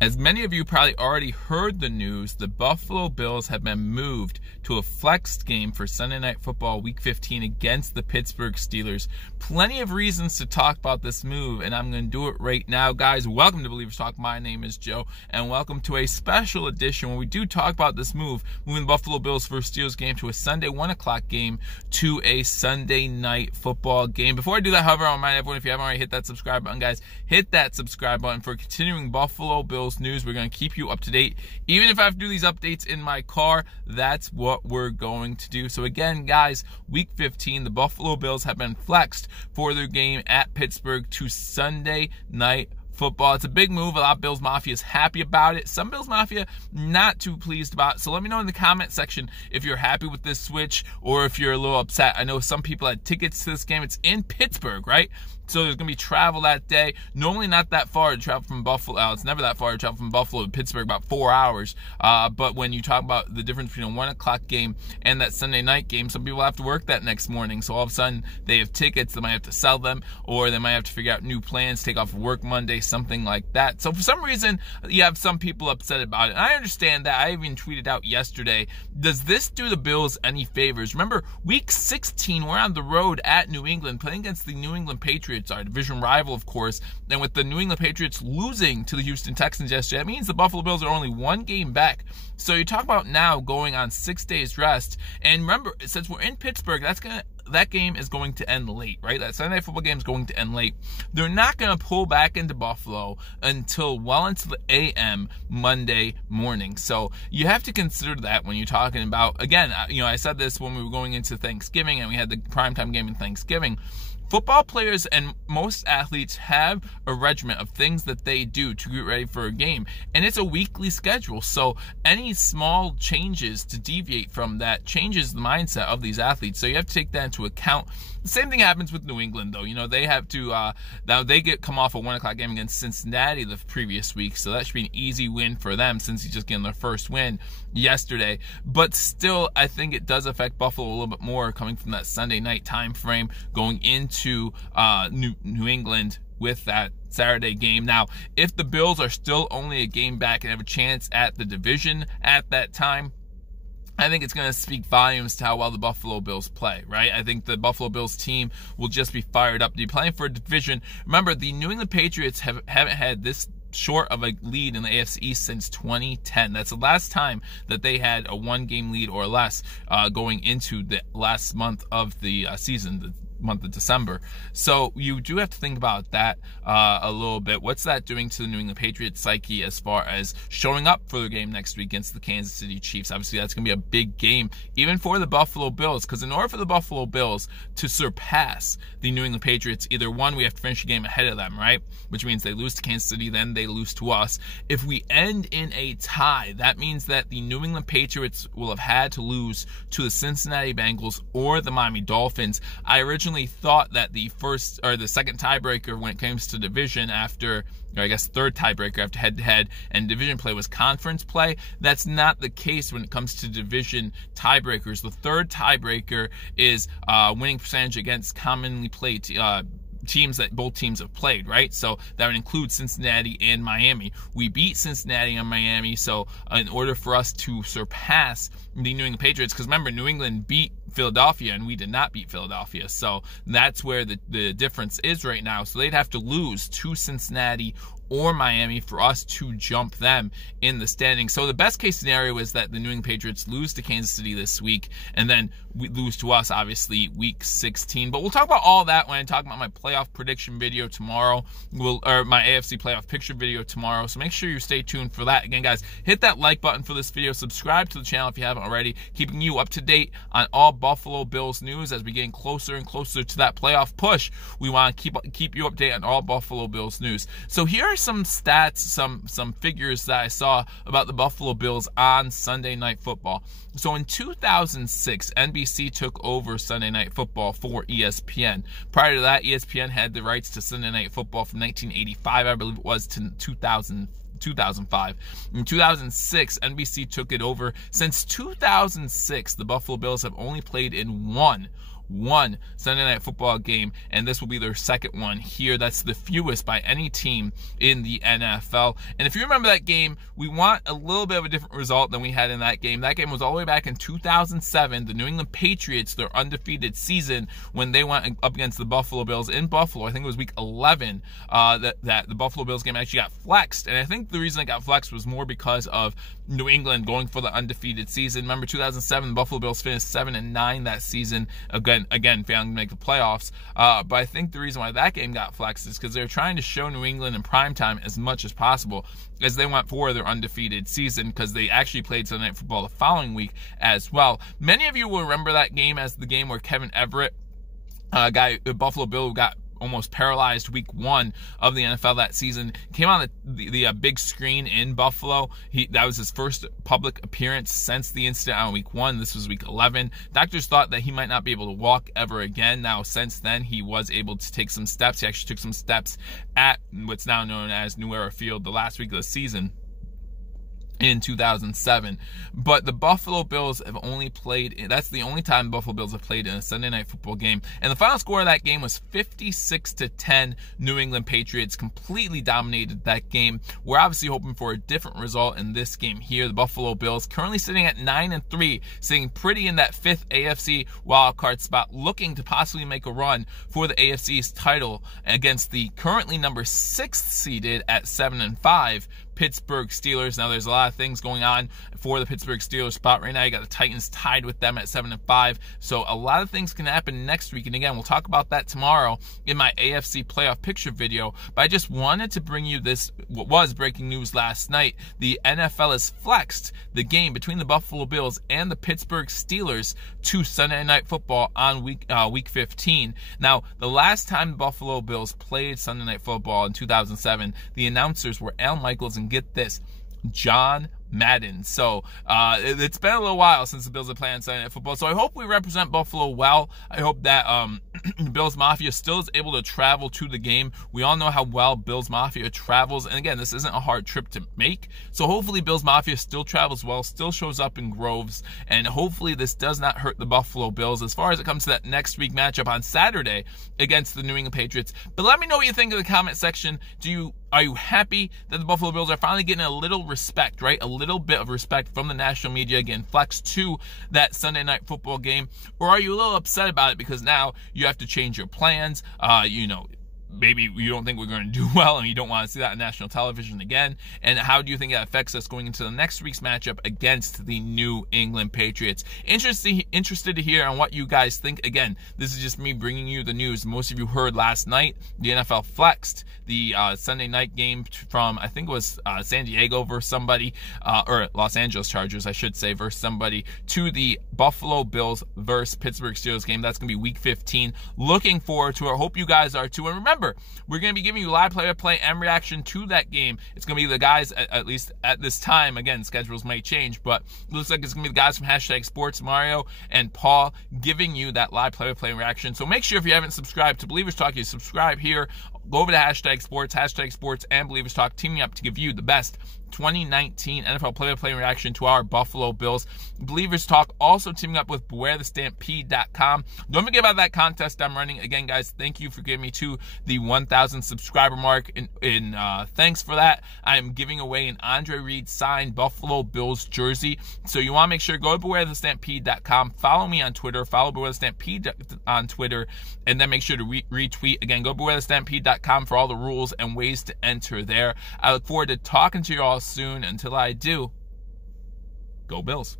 As many of you probably already heard the news, the Buffalo Bills have been moved to a flexed game for Sunday Night Football Week 15 against the Pittsburgh Steelers. Plenty of reasons to talk about this move, and I'm going to do it right now. Guys, welcome to Billievers Talk. My name is Joe, and welcome to a special edition where we do talk about this move, moving the Buffalo Bills first Steelers game to a Sunday 1 o'clock game to a Sunday Night Football game. Before I do that, however, I remind everyone, if you haven't already hit that subscribe button, guys, hit that subscribe button for continuing Buffalo Bills news. We're going to keep you up to date. Even if I have to do these updates in my car, that's what we're going to do. So again, guys, Week 15, the Buffalo Bills have been flexed for their game at Pittsburgh to Sunday Night Football. It's a big move. A lot of Bills Mafia is happy about it. Some Bills Mafia not too pleased about it. So let me know in the comment section if you're happy with this switch or if you're a little upset. I know some people had tickets to this game. It's in Pittsburgh, right? So there's going to be travel that day. Normally not that far to travel from Buffalo. It's never that far to travel from Buffalo to Pittsburgh, about 4 hours. But when you talk about the difference between a 1 o'clock game and that Sunday night game, some people have to work that next morning. So all of a sudden they have tickets. They might have to sell them, or they might have to figure out new plans, take off work Monday, something like that. So for some reason, you have some people upset about it. And I understand that. I even tweeted out yesterday, does this do the Bills any favors? Remember, Week 16, we're on the road at New England, playing against the New England Patriots, our division rival, of course. And with the New England Patriots losing to the Houston Texans yesterday, that means the Buffalo Bills are only one game back. So you talk about now going on 6 days rest. And remember, since we're in Pittsburgh, that game is going to end late, right? That Sunday Night Football game is going to end late. They're not going to pull back into Buffalo until well into the a.m. Monday morning. So you have to consider that when you're talking about, again, I said this when we were going into Thanksgiving and we had the primetime game in Thanksgiving. Football players and most athletes have a regiment of things that they do to get ready for a game, and it's a weekly schedule. So any small changes to deviate from that changes the mindset of these athletes. So you have to take that into account. The same thing happens with New England, though. They have to now they come off a 1 o'clock game against Cincinnati the previous week, so that should be an easy win for them since he's just getting their first win yesterday. But still, I think it does affect Buffalo a little bit more coming from that Sunday night time frame going into New England with that Saturday game. Now, if the Bills are still only a game back and have a chance at the division at that time, I think it's going to speak volumes to how well the Buffalo Bills play, right? I think the Buffalo Bills team will just be fired up. They're playing for a division. Remember, the New England Patriots haven't had this short of a lead in the AFC East since 2010. That's the last time that they had a one-game lead or less going into the last month of the season, the month of December. So you do have to think about that a little bit. What's that doing to the New England Patriots psyche as far as showing up for the game next week against the Kansas City Chiefs? Obviously, that's going to be a big game, even for the Buffalo Bills, because in order for the Buffalo Bills to surpass the New England Patriots, either one, we have to finish the game ahead of them, right? Which means they lose to Kansas City, then they lose to us. If we end in a tie, that means that the New England Patriots will have had to lose to the Cincinnati Bengals or the Miami Dolphins. I originally thought that the first or the second tiebreaker when it comes to division after, or I guess third tiebreaker after head-to-head and division play was conference play. That's not the case when it comes to division tiebreakers. The third tiebreaker is winning percentage against commonly played teams that both teams have played, right? So that would include Cincinnati and Miami. We beat Cincinnati and Miami, so in order for us to surpass the New England Patriots, because remember, New England beat Philadelphia and we did not beat Philadelphia, so that's where the difference is right now. So they'd have to lose to Cincinnati or Miami for us to jump them in the standings. So the best case scenario is that the New England Patriots lose to Kansas City this week, and then we lose to us, obviously, Week 16. But we'll talk about all that when I talk about my playoff prediction video tomorrow, or my AFC playoff picture video tomorrow. So make sure you stay tuned for that. Again, guys, hit that like button for this video. Subscribe to the channel if you haven't already, keeping you up to date on all Buffalo Bills news as we get closer and closer to that playoff push. We want to keep you updated on all Buffalo Bills news. So here are some stats, some figures that I saw about the Buffalo Bills on Sunday Night Football. So in 2006, NBC took over Sunday Night Football for ESPN. Prior to that, ESPN had the rights to Sunday Night Football from 1985, I believe it was, to 2005. In 2006, NBC took it over. Since 2006, the Buffalo Bills have only played in one one Sunday Night Football game, and this will be their second one here. That's the fewest by any team in the NFL. And if you remember that game, we want a little bit of a different result than we had in that game. That game was all the way back in 2007, the New England Patriots, their undefeated season, when they went up against the Buffalo Bills in Buffalo. I think it was week 11 that the Buffalo Bills game actually got flexed. And I think the reason it got flexed was more because of New England going for the undefeated season. Remember, 2007, the Buffalo Bills finished 7-9 that season, again failing to make the playoffs. But I think the reason why that game got flexed is because they were trying to show New England in primetime as much as possible as they went for their undefeated season, because they actually played Sunday Night Football the following week as well. Many of you will remember that game as the game where Kevin Everett, a Buffalo Bill who got almost paralyzed week 1 of the NFL that season, came on the big screen in Buffalo. That was his first public appearance since the incident on week 1. This was week 11. Doctors thought that he might not be able to walk ever again. Now, since then, he was able to take some steps. He actually took some steps at what's now known as New Era Field the last week of the season in 2007. But the Buffalo Bills have only played, that's the only time the Buffalo Bills have played in a Sunday Night Football game, and the final score of that game was 56-10. New England Patriots completely dominated that game. We're obviously hoping for a different result in this game here. The Buffalo Bills currently sitting at 9-3, sitting pretty in that 5th AFC wildcard spot, looking to possibly make a run for the AFC's title against the currently number 6th seeded at 7-5 Pittsburgh Steelers. Now, there's a lot of things going on for the Pittsburgh Steelers spot right now. You got the Titans tied with them at 7-5. So a lot of things can happen next week. And again, we'll talk about that tomorrow in my AFC playoff picture video. But I just wanted to bring you this, what was breaking news last night. The NFL has flexed the game between the Buffalo Bills and the Pittsburgh Steelers to Sunday Night Football on week 15. Now, the last time the Buffalo Bills played Sunday Night Football in 2007, the announcers were Al Michaels and, get this, John Madden. So it's been a little while since the Bills have played on Sunday Night Football. So I hope we represent Buffalo well. I hope that Bills Mafia still is able to travel to the game. We all know how well Bills Mafia travels. And again, this isn't a hard trip to make. So hopefully Bills Mafia still travels well, still shows up in Groves. And hopefully this does not hurt the Buffalo Bills as far as it comes to that next week matchup on Saturday against the New England Patriots. But let me know what you think in the comment section. Are you happy that the Buffalo Bills are finally getting a little respect, right? A little bit of respect from the national media, again, flexed to that Sunday Night Football game? Or are you a little upset about it because now you have to change your plans? Maybe you don't think we're going to do well and you don't want to see that on national television again. And how do you think that affects us going into the next week's matchup against the New England Patriots? Interested to hear on what you guys think. Again, this is just me bringing you the news. Most of you heard last night the NFL flexed the Sunday night game from, I think it was San Diego versus somebody, or Los Angeles Chargers, I should say, versus somebody, to the Buffalo Bills versus Pittsburgh Steelers game. That's going to be week 15. Looking forward to it. I hope you guys are too. And remember, we're going to be giving you live play-by-play and reaction to that game. It's going to be the guys, at least at this time, again, schedules may change, but it looks like it's going to be the guys from Hashtag Sports, Mario and Paul, giving you that live play-by-play reaction. So make sure if you haven't subscribed to Billievers Talk, you subscribe here. Go over to Hashtag Sports and Billievers Talk, teaming up to give you the best 2019 NFL play-by-play reaction to our Buffalo Bills. Billievers Talk also teaming up with BewareTheStampede.com. Don't forget about that contest I'm running. Again, guys, thank you for getting me to the 1,000 subscriber mark. Thanks for that. I am giving away an Andre Reed signed Buffalo Bills jersey. So you want to make sure, go to BewareTheStampede.com. Follow me on Twitter. Follow BewareTheStampede on Twitter. And then make sure to retweet. Again, go to BewareTheStampede.com for all the rules and ways to enter there. I look forward to talking to you all soon. Until I do, go Bills.